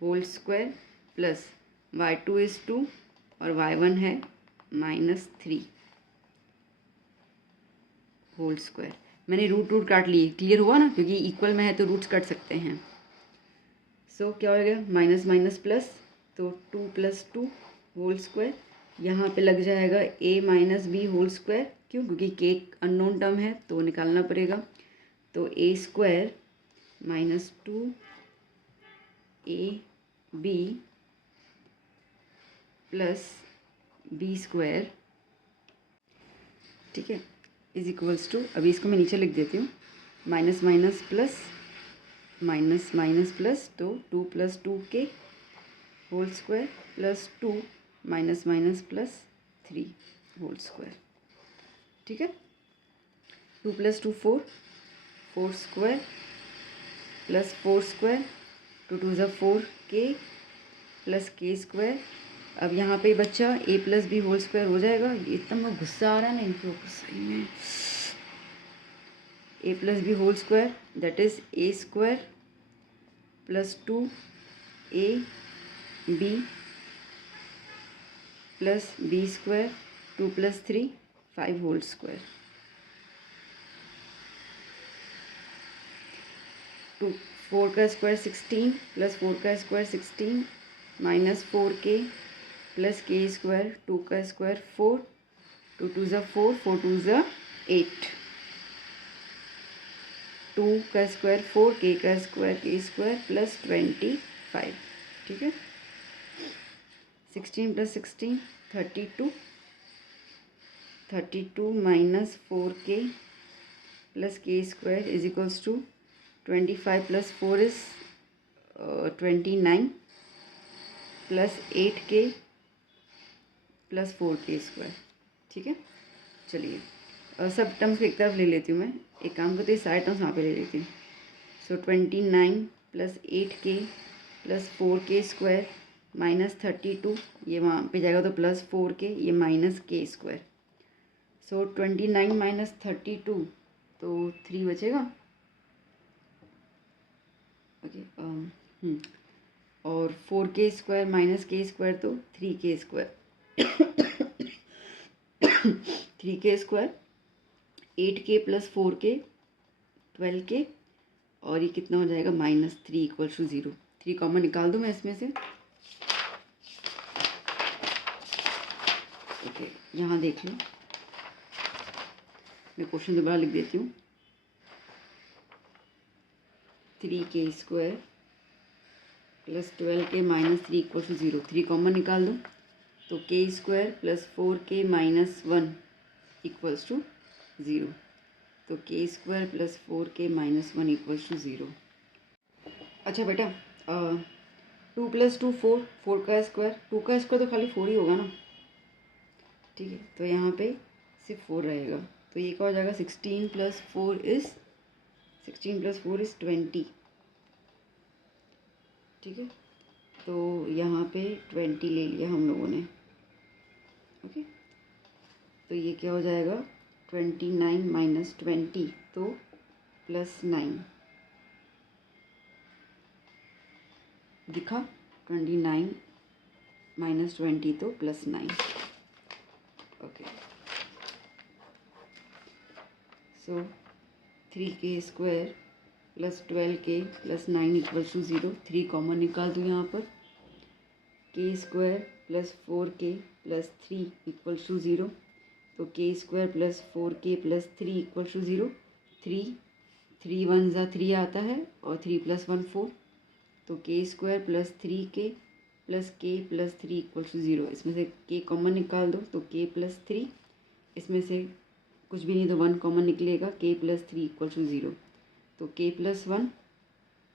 whole square plus y2 is 2 और y1 है -3 होल स्क्वायर। मैंने रूट काट लिए, क्लियर हुआ ना, क्योंकि इक्वल में है तो रूट्स कट सकते हैं। सो क्या हो गया, माइनस माइनस प्लस, तो 2 + 2 होल स्क्वायर। यहाँ पे लग जाएगा a minus B whole square. क्यों, क्योंकि k अननोन टर्म है तो निकालना पड़ेगा। तो a square -2 ab plus b square, ठीक है, इज इक्वल्स टू, अभी इसको मैं नीचे लिख देती हूँ, minus minus plus minus minus plus, तो 2 + 2k whole square plus 2 minus minus plus 3 whole square, ठीक है। 2 + 2 4, 4 square plus 4 square, 2 × 2 4k plus k square. अब यहाँ पे बच्चा a + b होल स्क्वायर हो जाएगा। इतना मुझे गुस्सा आ रहा है ना इनके ऊपर, सही में। a + b whole square that is a square plus 2ab plus b square 2 + 3 5 whole square. 4 का स्क्वायर 16 प्लस 4 का square 16 minus 4k plus k square, 2 का स्क्वायर 4, 2 × 2 4, 4 × 2 8, 2 का स्क्वायर 4, k का स्क्वायर k स्क्वायर प्लस 25, ठीक है। 16 + 16 32, 32 minus 4k plus k square is equals to 25 + 4 is 29 plus 8k plus 4k square, ठीक है। चलिए सब टर्म्स को एक तरफ ले लेती हूँ मैं, एक काम करती हूँ, सारे टर्म्स वहाँ पे ले लेती हूँ। सो 29 + 8k plus 4k square minus 32, ये वहाँ पे जाएगा तो प्लस 4k, ये माइनस k स्क्वायर। सो 29 माइनस 32 तो 3 बचेगा, ओके। और 4k square minus k square तो 3k square 3k square 8k plus 4k 12k, और ये कितना हो जाएगा, -3 = 0। 3 कॉमन निकाल दूँ मैं इसमें से, ओके। यहाँ देख लो, मैं क्वेश्चन दोबारा लिख देती हूँ। 3k square plus 12k -3 = 0। 3 common निकाल दो तो k square plus 4k minus 1 = 0। तो k square plus 4k minus 1 = 0। अच्छा बेटा, 2 + 2 4, 4 का स्क्वायर, 2 का स्क्वायर तो खाली 4 ही होगा ना, ठीक है। तो यहाँ पे सिर्फ 4 रहेगा, तो ये क्या हो जाएगा, 16 + 4 इज़ 20, ठीक है। तो यहाँ पे 20 ले लिया हम लोगों ने, ओके। तो ये क्या हो जाएगा, 29 माइनस 20 तो +9, दिखा, 29 माइनस 20 तो +9, okay. So 3k square plus 12k plus 9 equals to 0, 3 common निकाल दूँ यहाँ पर। K square plus 4k plus 3 equals to 0, तो k square plus 4k plus 3 equals to 0। 3 1 ज़ा 3 आता है और 3 प्लस 1 4, तो k square plus 3k plus के प्लस 3 इक्वल्स टू 0। इसमें से के कॉमन निकाल दो तो के प्लस 3, इसमें से कुछ भी नहीं तो 1 कॉमन निकलेगा, के प्लस 3 इक्वल्स टू 0, तो के प्लस 1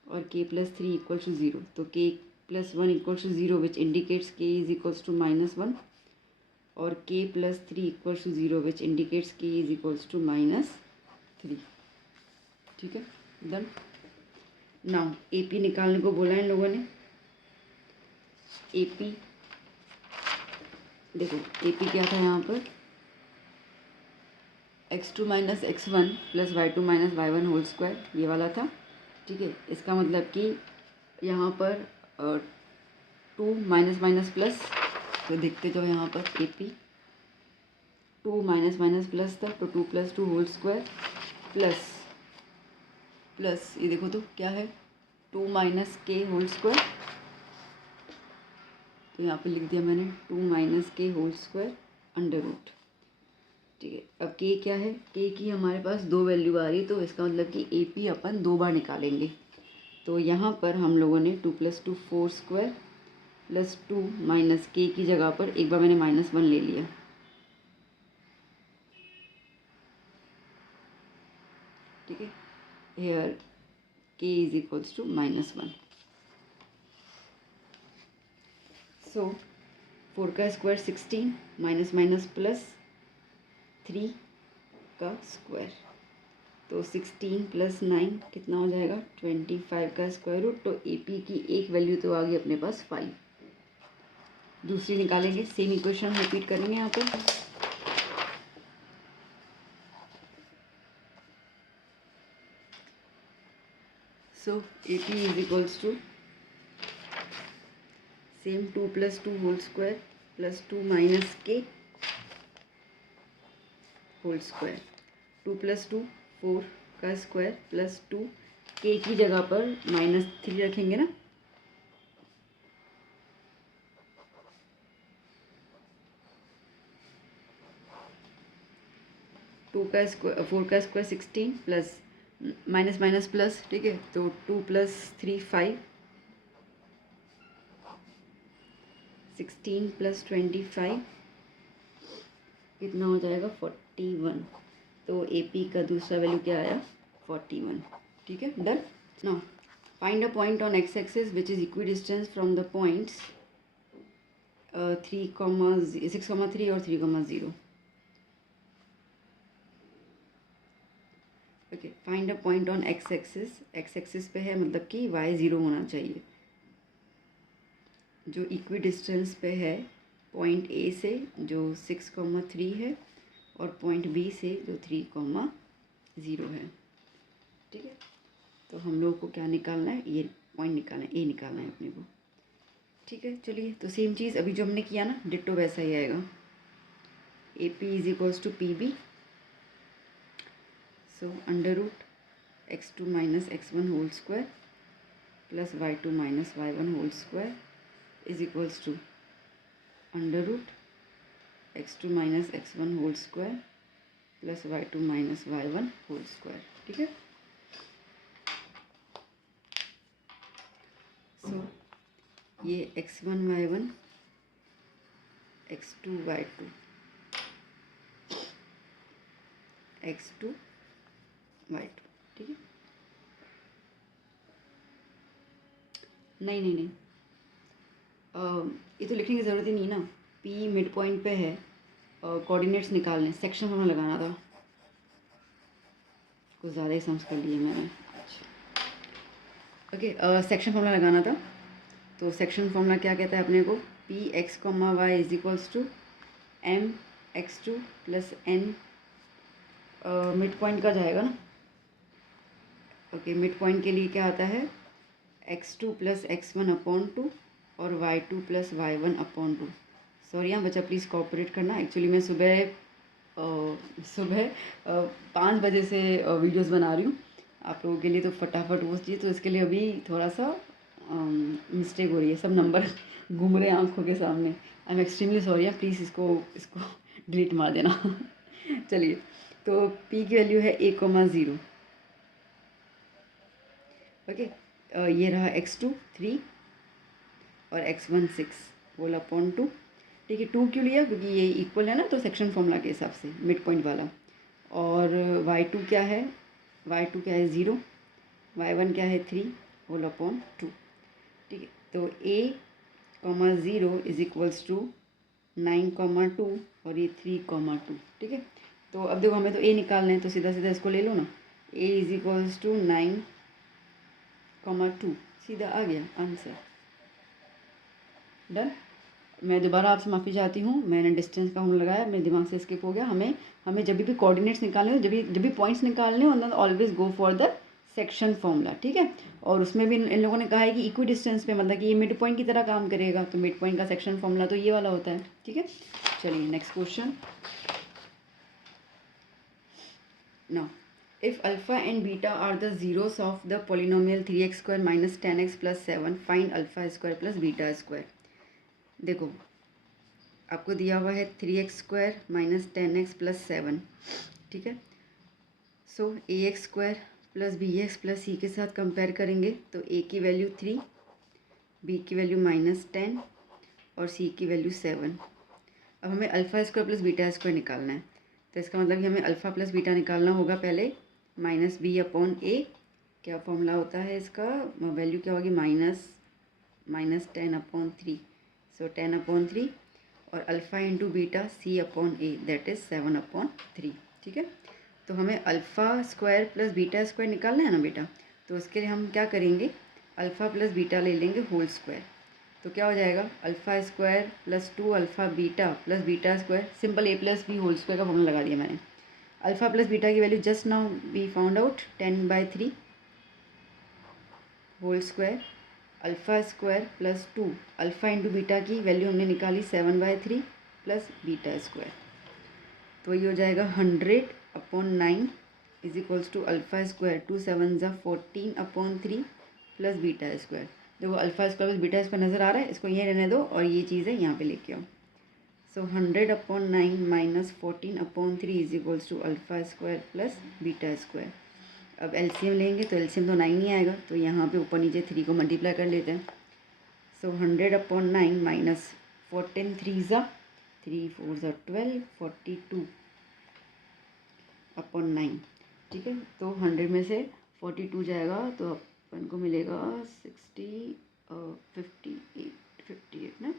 और के प्लस 3 इक्वल्स टू 0, तो K plus 1 equals to 0 which indicates K is equals to -1, और K plus 3 equals to 0 which indicates K is equals to -3। ठीक है, डन। नाउ एपी निकालने को बोला इन लोगों ने। एपी देखो, एपी क्या था यहाँ पर, x2 minus x1 plus y2 minus y1 whole square, ये वाला था। ठीक है, इसका मतलब कि यहाँ पर 2 माइनस माइनस प्लस, तो देखते जाओ यहाँ पर एपी 2 माइनस माइनस प्लस था, तो 2 plus 2 whole square plus plus ये देखो तो क्या है 2 माइनस के होल स्क्वायर, तो यहाँ पे लिख दिया मैंने 2 minus k whole square under root. ठीक है, अब के क्या है, के की हमारे पास 2 वैल्यू आ रही, तो इसका मतलब कि ए पी अपन 2 बार निकालेंगे। तो यहाँ पर हम लोगों ने 2 + 2 4 स्क्वायर प्लस 2 माइनस के की जगह पर एक बार मैंने -1 ले लिया। ठीक है, हेयर के इज इक्वल्स टू -1। सो 4 का स्क्वायर 16 माइनस माइनस प्लस 3 का स्क्वायर, तो 16 + 9 कितना हो जाएगा 25 का स्क्वायर रूट। तो ए पी की एक वैल्यू तो आ गई अपने पास 5। दूसरी निकालेंगे, सेम इक्वेशन रिपीट करेंगे यहाँ पे। So a P is equals to same 2 + 2 whole square plus 2 minus k whole square, 2 + 2 4 का स्क्वायर प्लस 2 के की जगह पर -3 रखेंगे ना, टू का स्क्वायर 4 का square 16 plus minus minus plus. ठीक है, तो 2 + 3 5, 16 + 25 कितना हो जाएगा 41। तो ए पी का दूसरा वैल्यू क्या आया 41। ठीक है, done. Now find a point on x axis which is equi distance from the points 6,3 और 3,0। Okay, find a point on x axis. X axis पे है मतलब कि y 0 होना चाहिए, जो इक्वी डिस्टेंस पे है पॉइंट ए से जो 6,3 है और पॉइंट बी से जो 3,0 है। ठीक है, तो हम लोग को क्या निकालना है, ये पॉइंट निकालना है, ए निकालना है अपने को। ठीक है, चलिए, तो सेम चीज़ अभी जो हमने किया ना डिट्टो वैसा ही आएगा। A P is equals to P B, so under root x2 minus x1 whole square plus y2 minus y1 whole square is equals to under root x2 minus x1 whole square plus y2 minus y1 whole square. ठीक है, सो ये x1 y1 x2 y2 x2 y2। ठीक है, नहीं नहीं नहीं, ये तो लिखने की ज़रूरत ही नहीं ना, पी मिड पॉइंट पे है, कोऑर्डिनेट्स निकालने, सेक्शन फॉर्मूला लगाना था, कुछ ज़्यादा ही समझ कर लिए मैंने। ओके, सेक्शन फॉर्मूला लगाना था, तो सेक्शन फॉर्मूला क्या कहता है अपने को, P X Y is equals to M x2 plus N, mid point का जाएगा ना। ओके, मिड पॉइंट के लिए क्या आता है x2 प्लस x1 अपॉन 2 और y2 plus y1 upon 2। Sorry हाँ बच्चा, प्लीज़ कोऑपरेट करना। एक्चुअली मैं सुबह 5 बजे से वीडियोस बना रही हूँ, आप लोगों के लिए तो फटाफट वो चीज़, तो इसके लिए अभी थोड़ा सा मिस्टेक हो रही है, सब नंबर घूम रहे हैं आंखों के सामने। आई एम एक्सट्रीमली सॉरी है, प्लीज़ इसको इसको डिलीट मार देना। चलिए, तो p की वैल्यू है a,0। ओके, ये रहा x2 3 और x1 6 होल अपॉन 2। ठीक है, 2 क्यों लिया, क्योंकि ये इक्वल है ना, तो सेक्शन फॉर्मूला के हिसाब से मिड पॉइंट वाला। और y2 क्या है, y2 क्या है 0, y1 क्या है 3 होल अपॉन 2। ठीक है, तो a,0 इज इक्वल्स टू 9,2 और ये 3,2। ठीक है, तो अब देखो हमें तो a निकालना है, तो सीधा सीधा इसको ले लो ना, a इज इक्वल्स टू 9,2, सीधा आ गया आंसर। डन। मैं दोबारा आपसे माफ़ी चाहती हूँ, मैंने डिस्टेंस का फॉर्मूला लगाया, मेरे दिमाग से स्किप हो गया। हमें जब भी कोऑर्डिनेट्स निकालने हो, जब भी पॉइंट्स निकालने हो, तो always go for the section formula. ठीक है, और उसमें भी इन लोगों ने कहा है कि इक्वी डिस्टेंस पे, मतलब कि ये मिड पॉइंट की तरह काम करेगा, तो मिड पॉइंट का सेक्शन फॉर्मूला तो ये वाला होता है। ठीक है, चलिए next question. Now if alpha and beta are the zeros of the polynomial 3x square minus 10x plus 7, find alpha square plus beta square। देखो आपको दिया हुआ है 3x² माइनस 10x प्लस 7। ठीक है, सो ax² plus bx plus c के साथ compare करेंगे, तो a की वैल्यू 3, b की वैल्यू -10 और c की वैल्यू 7। अब हमें alpha square plus beta square निकालना है, तो इसका मतलब कि हमें अल्फ़ा प्लस बीटा निकालना होगा पहले। -b/a, क्या फॉर्मूला होता है इसका, वैल्यू क्या होगी, -10/3, सो 10/3 और alpha into beta c/a, that is 7/3। ठीक है, तो हमें alpha square plus beta square निकालना है ना बेटा, तो उसके लिए हम क्या करेंगे, अल्फ़ा प्लस बीटा ले लेंगे होल स्क्वायर, तो क्या हो जाएगा, alpha square plus 2 alpha beta plus beta square, simple a plus B whole square का फॉर्मूला लगा दिया मैंने। अल्फ़ा प्लस बीटा की value just now we found out 10/3 whole square, alpha square plus 2 alpha into beta की value हमने निकाली 7/3 plus beta square, तो ये हो जाएगा 100/9 is equals to alpha square 2 7 ज़ा 14/3 प्लस बीटा स्क्वायर। देखो alpha square plus beta square नज़र आ रहा है, इसको ये रहने दो और ये चीज़ें यहाँ पे लेके आओ। So 100/9 minus 14/3 is equals to alpha square plus beta square. अब एलसीएम लेंगे तो एलसीएम तो 9 ही आएगा, तो यहाँ पे ऊपर नीचे 3 को मल्टीप्लाई कर लेते हैं। सो 100/9 माइनस 14 3 ज़ा 3 4 ज़ा 12 42/9। ठीक है, तो 100 में से 42 जाएगा तो अपन को मिलेगा 58 ना,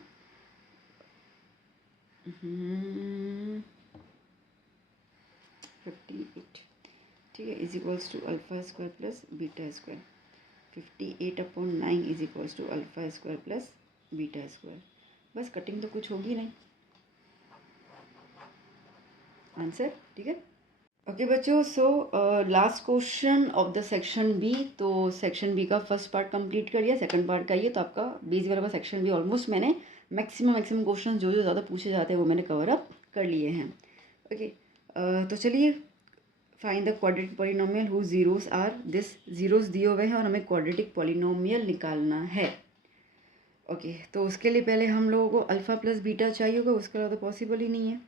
58। ठीक है, is equals to alpha square plus beta square. 58/9 is equals to alpha square plus beta square. बस कटिंग तो कुछ होगी नहीं, आंसर। ठीक है, ओके बच्चों, so last question of the section B. तो सेक्शन बी का फर्स्ट पार्ट कंप्लीट कर लिया, सेकंड पार्ट का ये, तो आपका बीस वाला का सेक्शन बी ऑलमोस्ट मैंने मैक्सिमम क्वेश्चन जो ज़्यादा पूछे जाते हैं वो मैंने कवर अप कर लिए हैं। ओके, तो चलिए, find the quadratic polynomial who zeros are this. Zeros दिए हुए हैं और हमें क्वाड्रेटिक पॉलिनोमियल निकालना है। ओके, तो उसके लिए पहले हम लोगों को अल्फ़ा प्लस बीटा चाहिए होगा, उसके अलावा तो पॉसिबल ही नहीं है।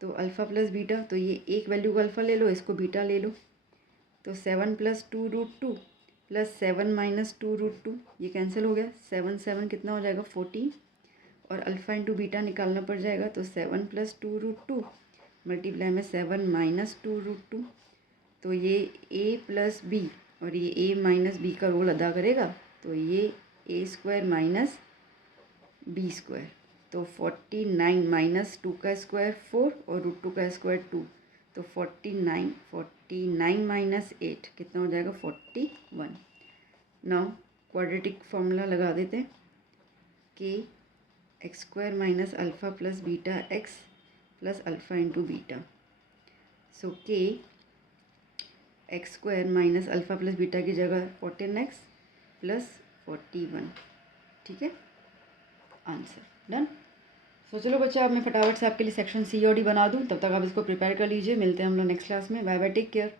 तो अल्फ़ा प्लस बीटा, तो ये एक वैल्यू का अल्फ़ा ले लो, इसको बीटा ले लो, तो 7 + 2√2 प्लस 7 - 2√2, ये कैंसिल हो गया। 7 7 कितना हो जाएगा 14, और अल्फ़ा इंटू बीटा निकालना पड़ जाएगा, तो 7 + 2√2 मल्टीप्लाई में 7 - 2√2, तो ये a प्लस बी और ये a माइनस बी का रोल अदा करेगा, तो ये a² माइनस b², तो 49 माइनस 2 का स्क्वायर 4 और √2 का स्क्वायर 2, तो 49 माइनस 8 कितना हो जाएगा 41। नाउ क्वाड्रेटिक फॉर्मूला लगा देते हैं, k x² minus alpha plus beta x plus alpha into beta. So k x² minus alpha plus beta की जगह 14x प्लस 41। ठीक है, आंसर डन। सो चलो बच्चा, अब मैं फटाफट से आपके लिए सेक्शन सी और डी बना दूँ, तब तक आप इसको प्रिपेयर कर लीजिए। मिलते हैं हम लोग नेक्स्ट क्लास में। Bye bye, take care.